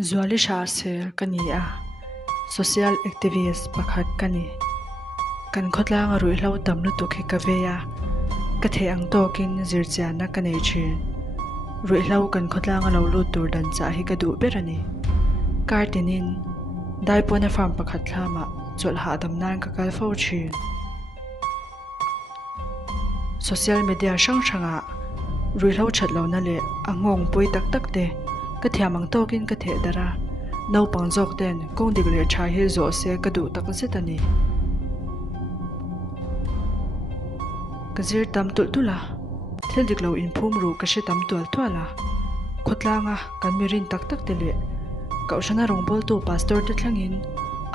Zuali Shah Sir kani a social activist pakhat kani kan khotlang rui hlo tam nu tuk hi ka veya ka the ang tokin zirchiana kanei thin rui hlo kan khotlang lo lu tur dan cha hi ka du berani kartinin daipona farm pakhat thlama chol ha dam nan ka kal fo thin social media sang sanga rui hlo that lo na le angong pui tak tak te ka thiamang tokin ka the dara no pangjok ten kong digle tha hi zo se ka du tak zitani kazir tam tul tula thil diklo in phum ru ka she tam tual tuala khotlanga kan mirin tak tak te le kaushana rongbol tu pastor te thlangin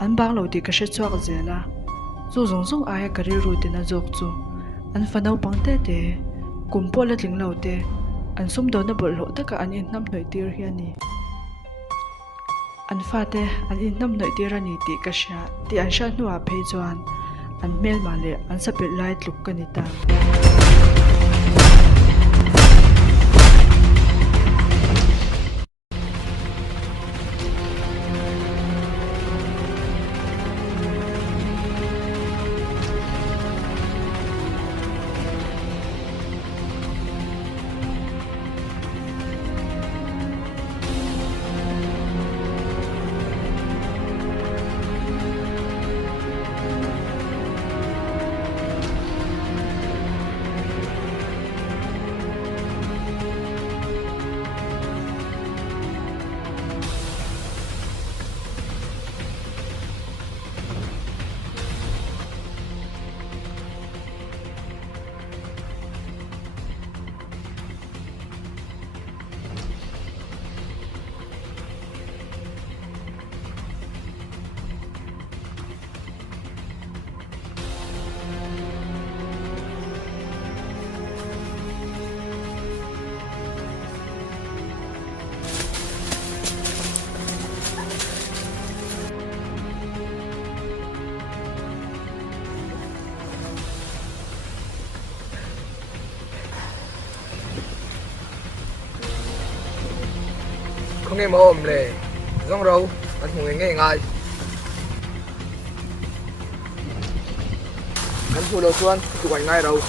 an bang lo ti ka she chuak zela chu zong zong aya kari ru te na jok chu an fanau pangte te kumpo la tling lo te an sum do na bol lo taka an in nam noi tir hiani an fate an in nam noi tir ani ti ka sha ti an sha nuwa phei chuan an mel ma le an sapel lai tluk kanita không nghe mà ôm lề rong râu anh không nghe ngay anh phụ đầu xuân chụp ảnh ngay đâu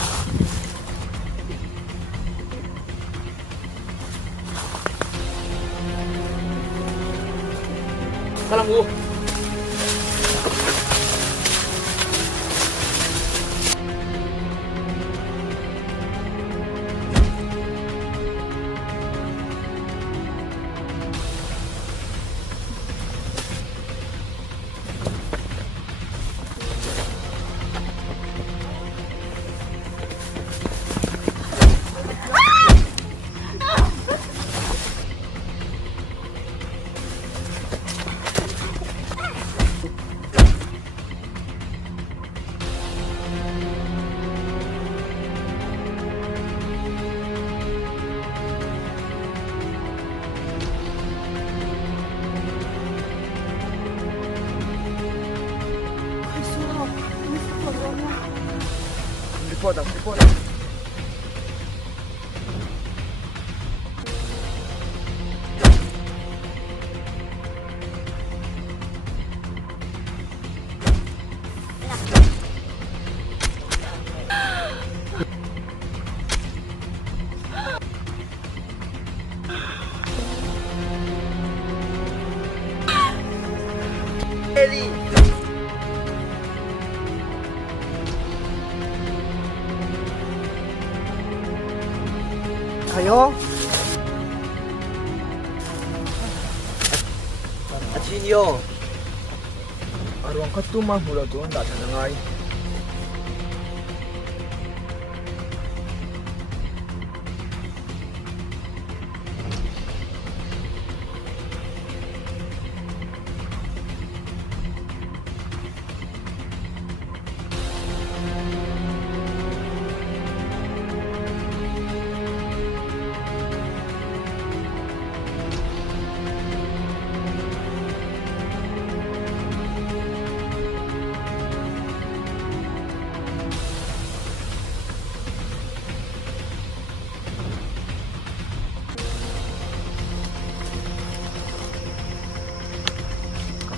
sao làm ngu report Ellie. Kayo? At sinyo? Arwang ka tumang mula doon dati na ngay.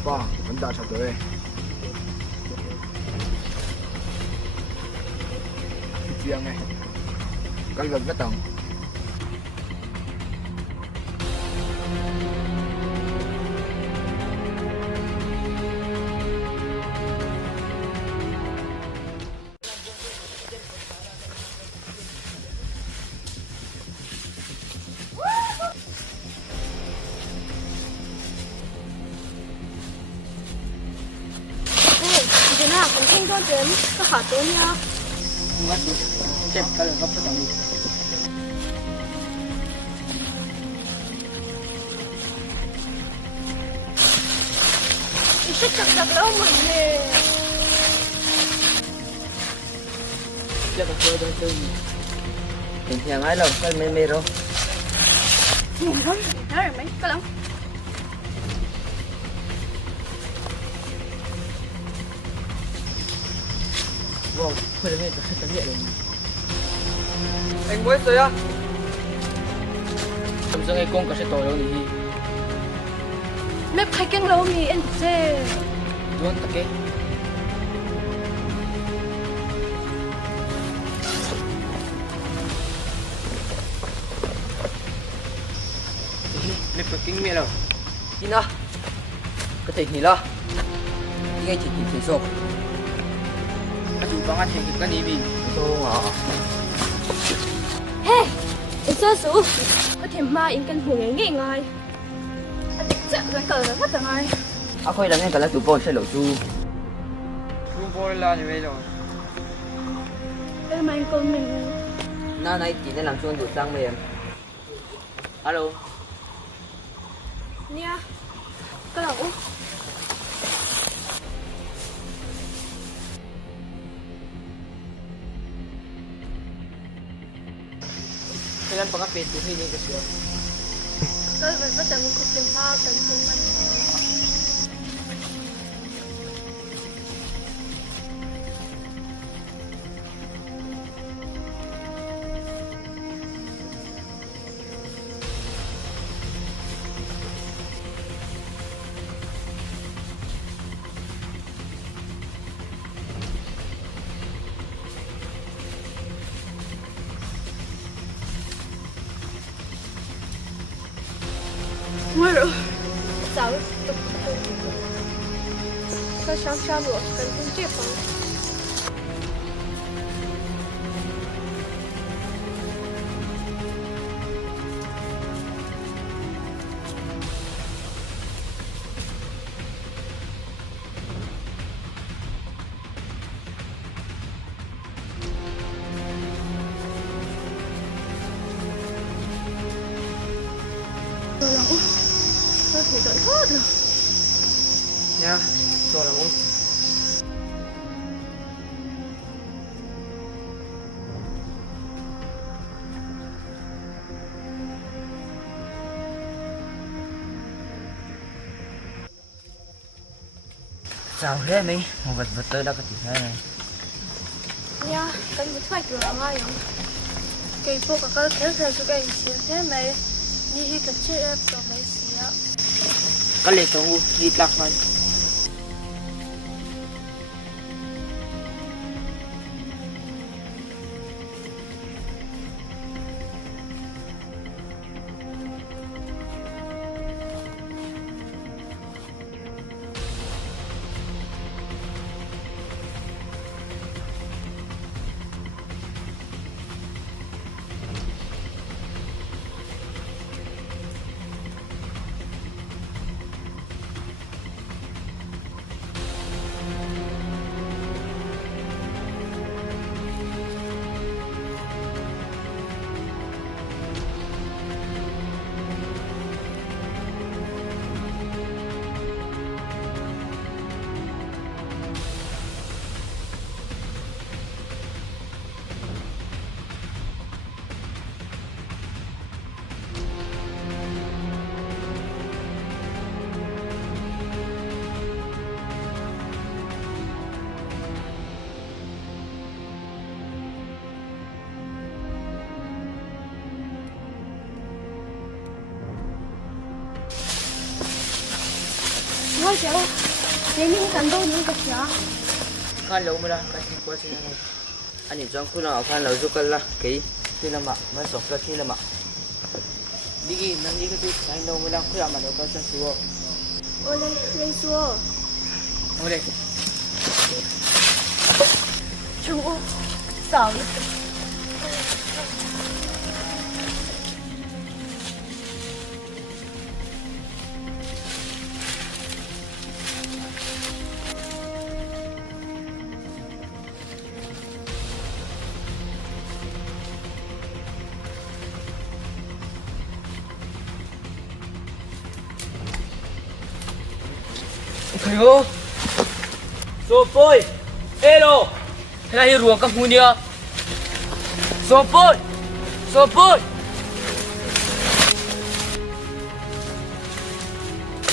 pa vẫn đã sao tới riêng này căn gần cái tầng Còn không cho đến có hả tôi nha. Không ngắt chép cái là gấp cái tầng đi. Sẽ chặt chặt lỗ mình nè. Chép cái chơi đơn tư. Bình thường ai đâu, cái mê mê đâu. Nhìn không, nói rồi mấy, có lắm. Wow, hơi là mê tao nhẹ rồi. anh mới rồi á Tầm giờ ngày công cả sẽ tỏi đâu nhỉ? Mép khai kiêng lỗ mi anh dê. Luôn tắc cái. Mẹ phải kinh mẹ đâu. Đi nào. Có thể nghỉ lo. Đi ngay chỉ thể sộp. Các chú băng ăn thì cái gì bị. không hả Hey, anh sơ sú. Có thể mai anh cần hùng nghỉ ngơi. Anh chạm gần cờ là mất rồi ngay. Ako lang yan kala tupo sa lotu. Tupo là như vậy rồi. Em anh con mình. Na này chỉ nên làm xuân được sang mềm. Alo. Nha. Có lẩu. Kailan pa ka pet ko hindi kasi. Có phải bắt đầu một cuộc tìm hoa tận cùng mình. Mới rồi. Sao? Có sao được, cần cũng chết không? Rồi lẩu. Tôi thể đợi hết rồi. Nha, rồi là muốn. Sao thế mi? Một vật vật tới đó có thể thế này. Nha, cần một phải cửa ngay không? Cái bộ các cái thế cho cái gì thế mày? Như khi cái chuyện em có mấy xía. Có lẽ tôi đi lạc mà. thôi cháu thế nhưng cần đâu những cái cháu Kan lo mo la kasi ko sila no. Ani jang ko na kan lo zo kala kay sila ma sok ka sila ma. Digi nang digi tu kain lo mo la ko ya ma lo ka sa suo. ole lấy xua Ole. chú sao Kayo. So boy. Hello. Kaya hi ruang ka hunia. So boy. So boy.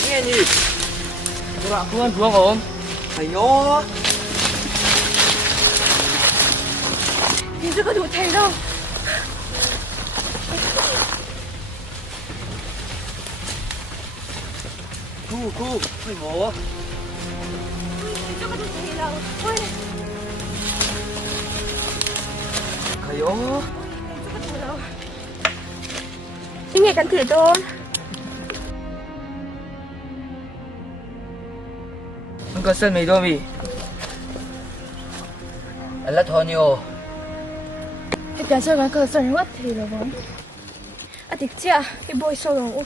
Nghe nhỉ? Các bạn không ruộng không? Kayo.你这个卤菜肉 Khu, phải ngủ. 你这个卤菜肉喂 Kayo. đi nghe cắn thử đôn Ang kasal may domi. Alat honyo. cái cái chơi cái cờ sợi mất thì là vốn à tiếc chưa cái bôi sâu rồi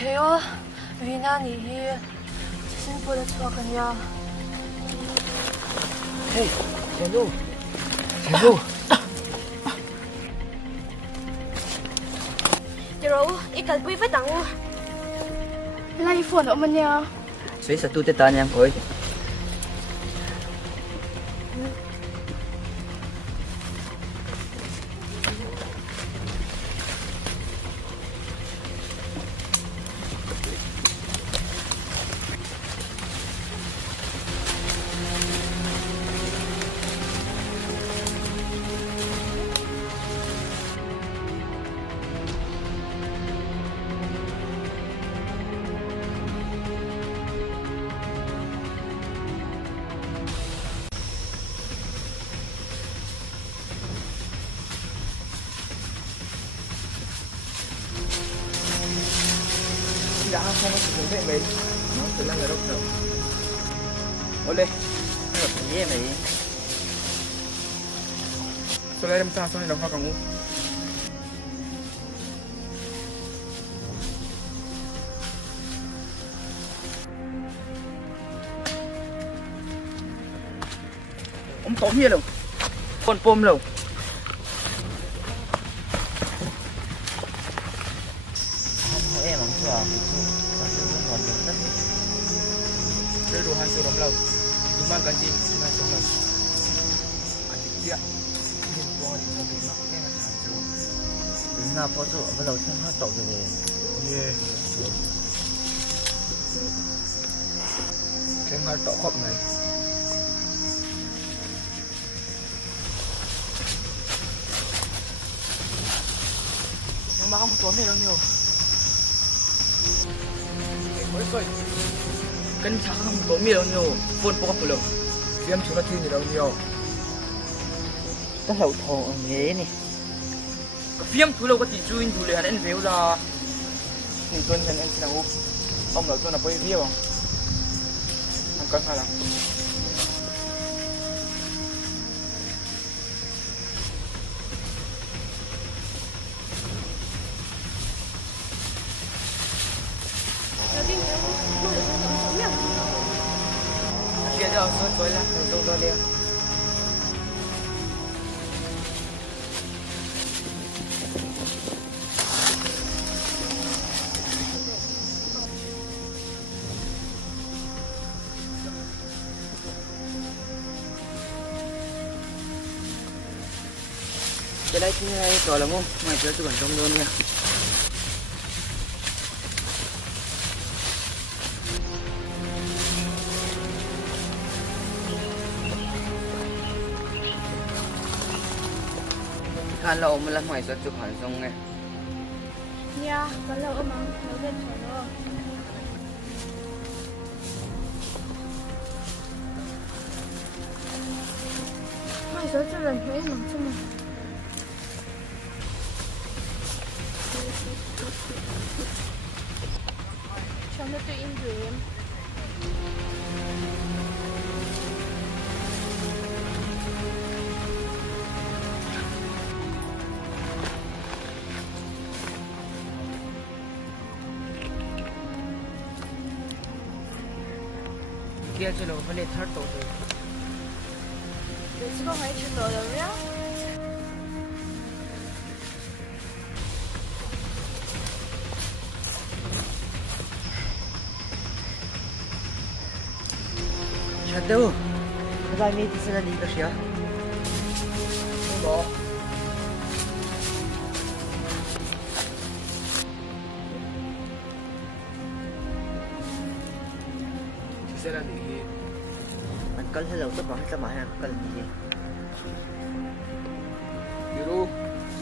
Kêu, vì na nỉ hi, xin bố đã cho con ya. Hey, Hello. Hello. Rồi, ít cần quý với tặng. Lai phone ở mình nha. Suy sa tu te ta nyam koi. Đã không có sự với mình. Nó tự là người đốc đâu. Ole. Nó là gì mày? Tôi lấy đem ta xong rồi đóng vào cả ngủ. Ông tóm hier đâu? Con pom đâu? Em không chưa. Đây đồ hàng số đóng lâu. Đúng mang cái gì xin hàng số lâu. Anh thích chưa? Nên qua thì không được nghe hàng số. Đứng nào có chỗ bắt đầu xem hát tộc rồi. Yeah. Cái hai tọ khọp này. Nhưng mà không có tóm gì đâu nhiều. Mới rồi. Cân chắc không tóm gì đâu nhiều. Phôn bó phụ lồng. Em chúng ta thi gì đâu nhiều. Cái hậu thổ ở ghế này. Cái phim thu lâu có tỷ chú in thu lệ hẳn em véo ra. Thì tuần hẳn em sẽ ngủ. Ông nói tôi là bơi viêu không? Không có sao lắm. Chuyện đó sớm tối là phải dâu ra liền. Cái đây thì có là ngon, ngoài chơi tôi còn trong luôn nha. khan lo mala mai sa chu khan song nge nia kan lo amang lo den cholo mai so chu ran he mang chu ma chong nó tự in dream kia chu lo phale thar to de để chứ không phải chuyện đó đâu nhá Shadow kada mi ti sana di ka siya Bo. Sẽ là gì? an kal hello to bang ta ma ha kal ni Biru,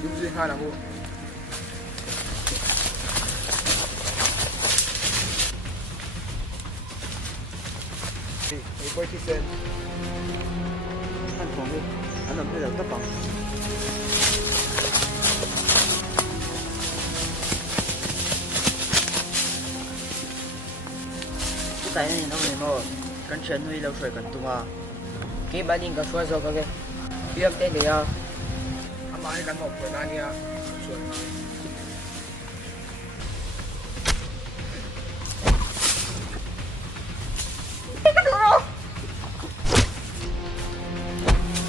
yung si Hana ko. May 40 cents. an thong ni an am hello to bang tại này nó này mà cần chuyện nuôi lâu rồi cần tung à cái bạn đi gặp xóa rồi cái biết tên gì à Ama ay lang mo, pwede niya. Sure.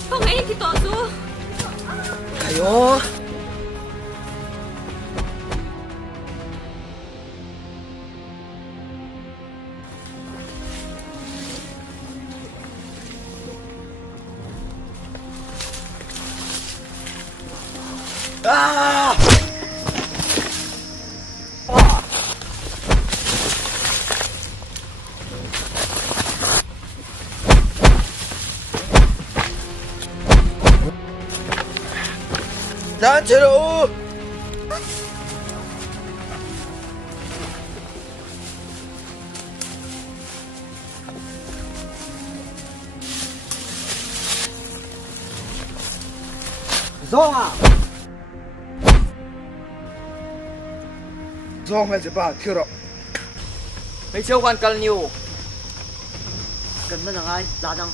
không ấy thì tỏ chú kayo ah 단체로 Zonga Zong hay ba, thiêu rồi. mấy siêu quan cần nhiều cần mấy thằng ai đá đăng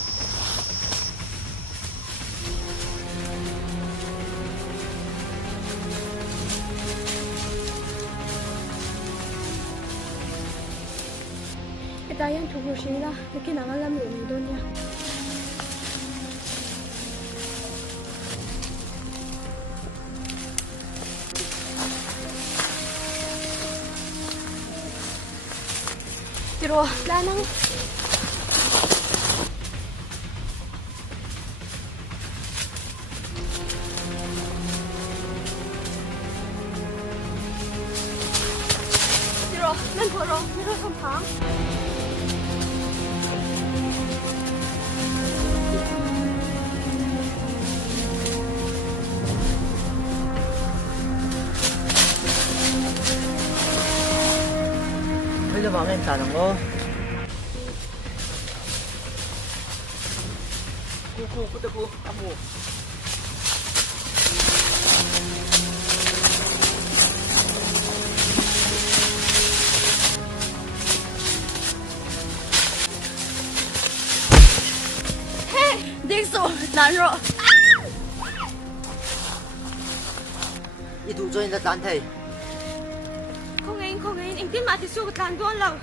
cái tay anh thuộc hồ sĩ là cái nào làm được mình đâu nha Pero, wala nang... Pero, nan po ro, meron kang pang. bây giờ vào em trả đồng ngô cu amu Hey, điên rồi, nạn rồi. đi thủ cho anh là tán thầy Không nghe, anh tin mà thì xua cái tàn đoan lâu.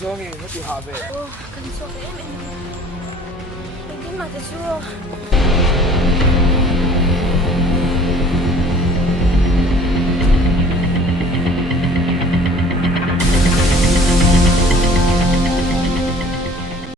Zong ay, hindi habe. Ồ, cần xua cái em. Anh tin mà thì xua.